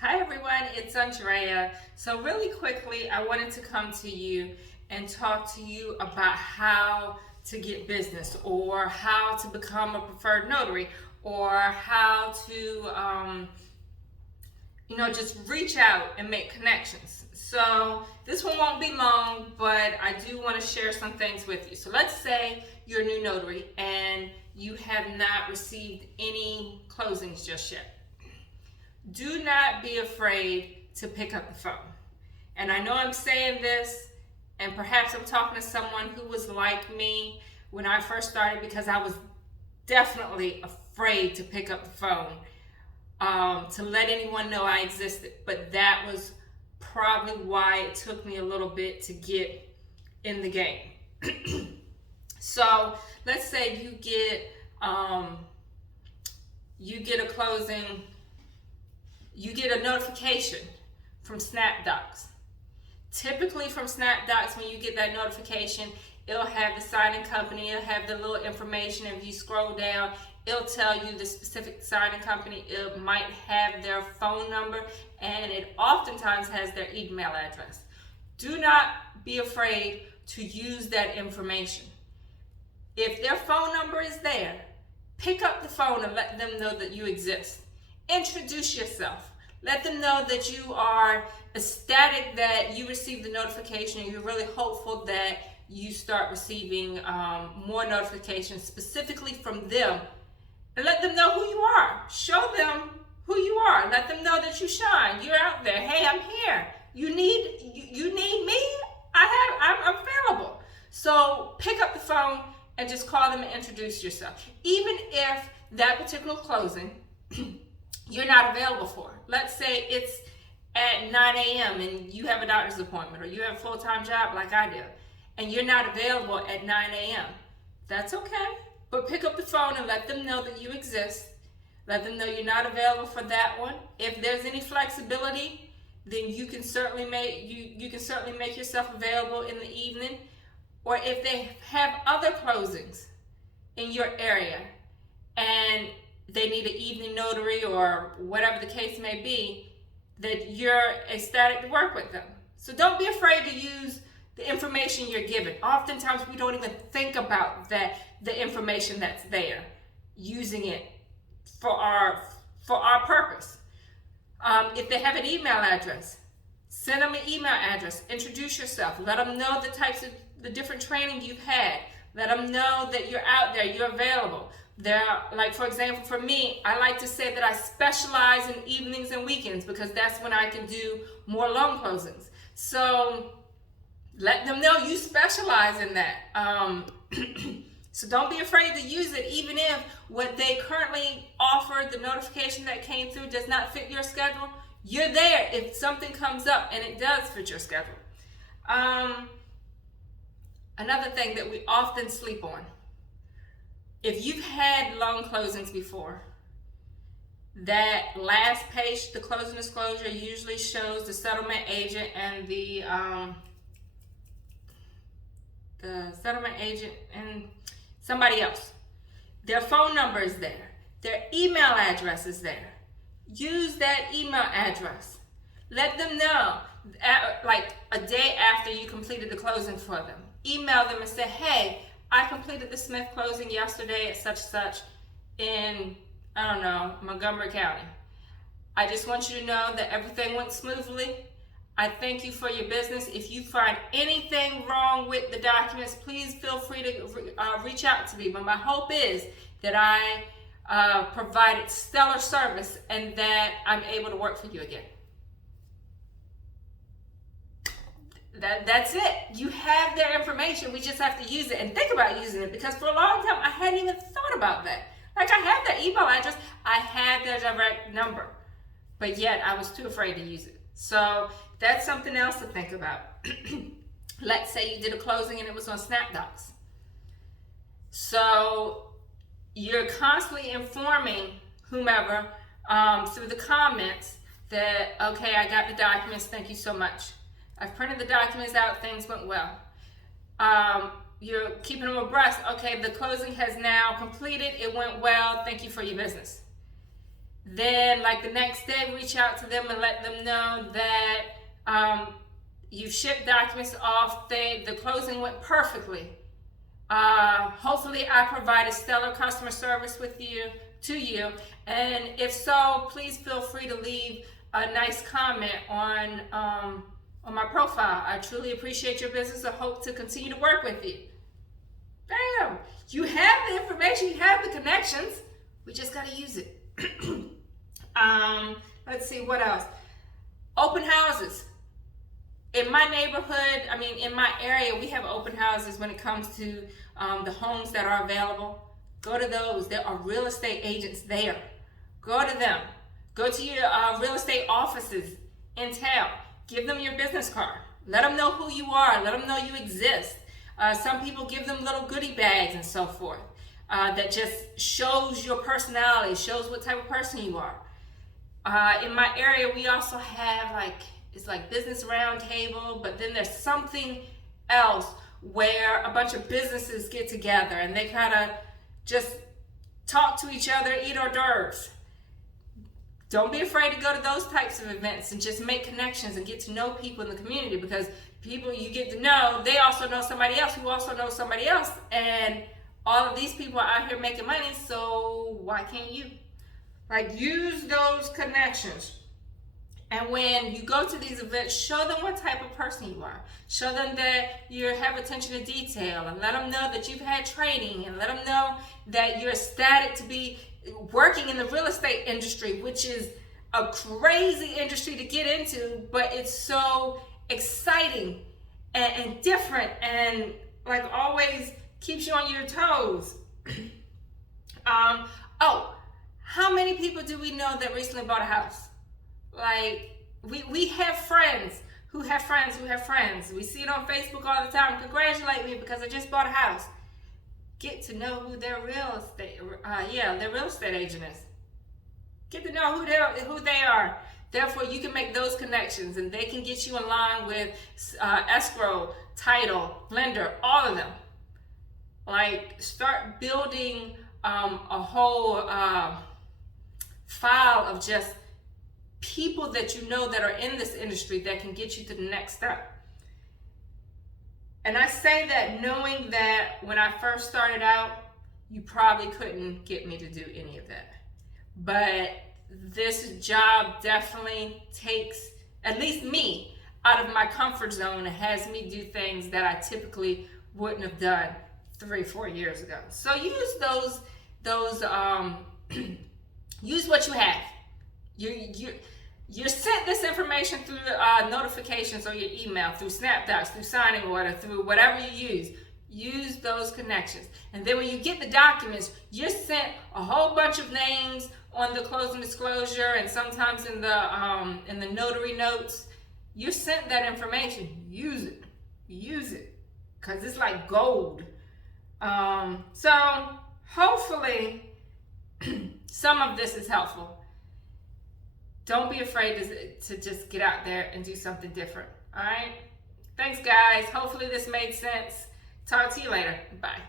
Hi everyone, it's Andrea. So really quickly, I wanted to come to you and talk to you about how to get business or how to become a preferred notary or how to, just reach out and make connections. So this one won't be long, but I do want to share some things with you. So let's say you're a new notary and you have not received any closings just yet. Do not be afraid to pick up the phone. And I know I'm saying this, and perhaps I'm talking to someone who was like me when I first started, because I was definitely afraid to pick up the phone, to let anyone know I existed. But that was probably why it took me a little bit to get in the game. So let's say you get a closing. You get a notification from SnapDocs. Typically from SnapDocs, when you get that notification, it'll have the signing company, it'll have the little information. If you scroll down, it'll tell you the specific signing company. It might have their phone number, and it oftentimes has their email address. Do not be afraid to use that information. If their phone number is there, pick up the phone and let them know that you exist. Introduce yourself. Let them know that you are ecstatic that you received the notification, and you're really hopeful that you start receiving more notifications specifically from them. And let them know who you are. Show them who you are. Let them know that you shine. You're out there. Hey, I'm here. You need me? I'm available. So pick up the phone and just call them and introduce yourself. Even if that particular closing you're not available for. Let's say it's at 9 a.m. and you have a doctor's appointment, or you have a full-time job like I do, and you're not available at 9 a.m. That's okay, but pick up the phone and let them know that you exist. Let them know you're not available for that one. If there's any flexibility, then you can certainly make yourself available in the evening. Or if they have other closings in your area and they need an evening notary or whatever the case may be, that you're ecstatic to work with them. So don't be afraid to use the information you're given. Oftentimes we don't even think about the information that's there, using it for our purpose. If they have an email address, send them an email address. Introduce yourself. Let them know the different training you've had. Let them know that you're out there, you're available. Like for example, for me, I like to say that I specialize in evenings and weekends because that's when I can do more loan closings. So let them know you specialize in that. So don't be afraid to use it, even if what they currently offer, the notification that came through, does not fit your schedule. You're there if something comes up and it does fit your schedule. Another thing that we often sleep on. If you've had loan closings before, that last page, the closing disclosure, usually shows the settlement agent and the settlement agent and somebody else. Their phone number is there. Their email address is there. Use that email address. Let them know, like a day after you completed the closing for them. Email them and say, hey, I completed the Smith closing yesterday at such in, Montgomery County. I just want you to know that everything went smoothly. I thank you for your business. If you find anything wrong with the documents, please feel free to reach out to me. But my hope is that I provided stellar service and that I'm able to work for you again. That's it. You have their information. We just have to use it and think about using it, because for a long time I hadn't even thought about that. Like, I had their email address, I had their direct number, but yet I was too afraid to use it. So that's something else to think about. Let's say you did a closing and it was on SnapDocs. So you're constantly informing whomever through the comments that, okay, I got the documents, thank you so much. I've printed the documents out, things went well. You're keeping them abreast. Okay, the closing has now completed, it went well, thank you for your business. then like the next day reach out to them and let them know that you've shipped documents off, the closing went perfectly. Hopefully I provided stellar customer service to you, and if so, please feel free to leave a nice comment on my profile. I truly appreciate your business. I hope to continue to work with you. Bam! You have the information, you have the connections. We just got to use it. Let's see, what else? Open houses. In my neighborhood, in my area, we have open houses when it comes to the homes that are available. Go to those. There are real estate agents there. Go to them. Go to your real estate offices in town. Give them your business card. Let them know who you are. Let them know you exist. Some people give them little goodie bags and so forth that just shows your personality, shows what type of person you are. In my area, we also have it's like business roundtable, but then there's something else where a bunch of businesses get together and they kind of just talk to each other, eat hors d'oeuvres. Don't be afraid to go to those types of events and just make connections and get to know people in the community, because people you get to know, they also know somebody else who also knows somebody else, and all of these people are out here making money, so why can't you? Use those connections. And when you go to these events, show them what type of person you are. Show them that you have attention to detail, and let them know that you've had training, and let them know that you're ecstatic to be working in the real estate industry, which is a crazy industry to get into, but it's so exciting and different, and always keeps you on your toes. How many people do we know that recently bought a house? We have friends who have friends who have friends. We see it on Facebook all the time. Congratulate me because I just bought a house. Get to know who their real estate agent is. Get to know who they are. Therefore, you can make those connections, and they can get you in line with escrow, title, lender, all of them. Start building a whole file of just people that you know that are in this industry that can get you to the next step. And I say that knowing that when I first started out, you probably couldn't get me to do any of that. But this job definitely takes, at least me, out of my comfort zone and has me do things that I typically wouldn't have done 3-4 years ago. So use those use what you have. You're sent this information through notifications or your email, through SnapDocs, through signing order, through whatever you use. Use those connections. And then when you get the documents, you're sent a whole bunch of names on the closing disclosure, and sometimes in the notary notes. You're sent that information. Use it, because it's like gold. So hopefully some of this is helpful. Don't be afraid to just get out there and do something different. All right? Thanks, guys. Hopefully this made sense. Talk to you later. Bye.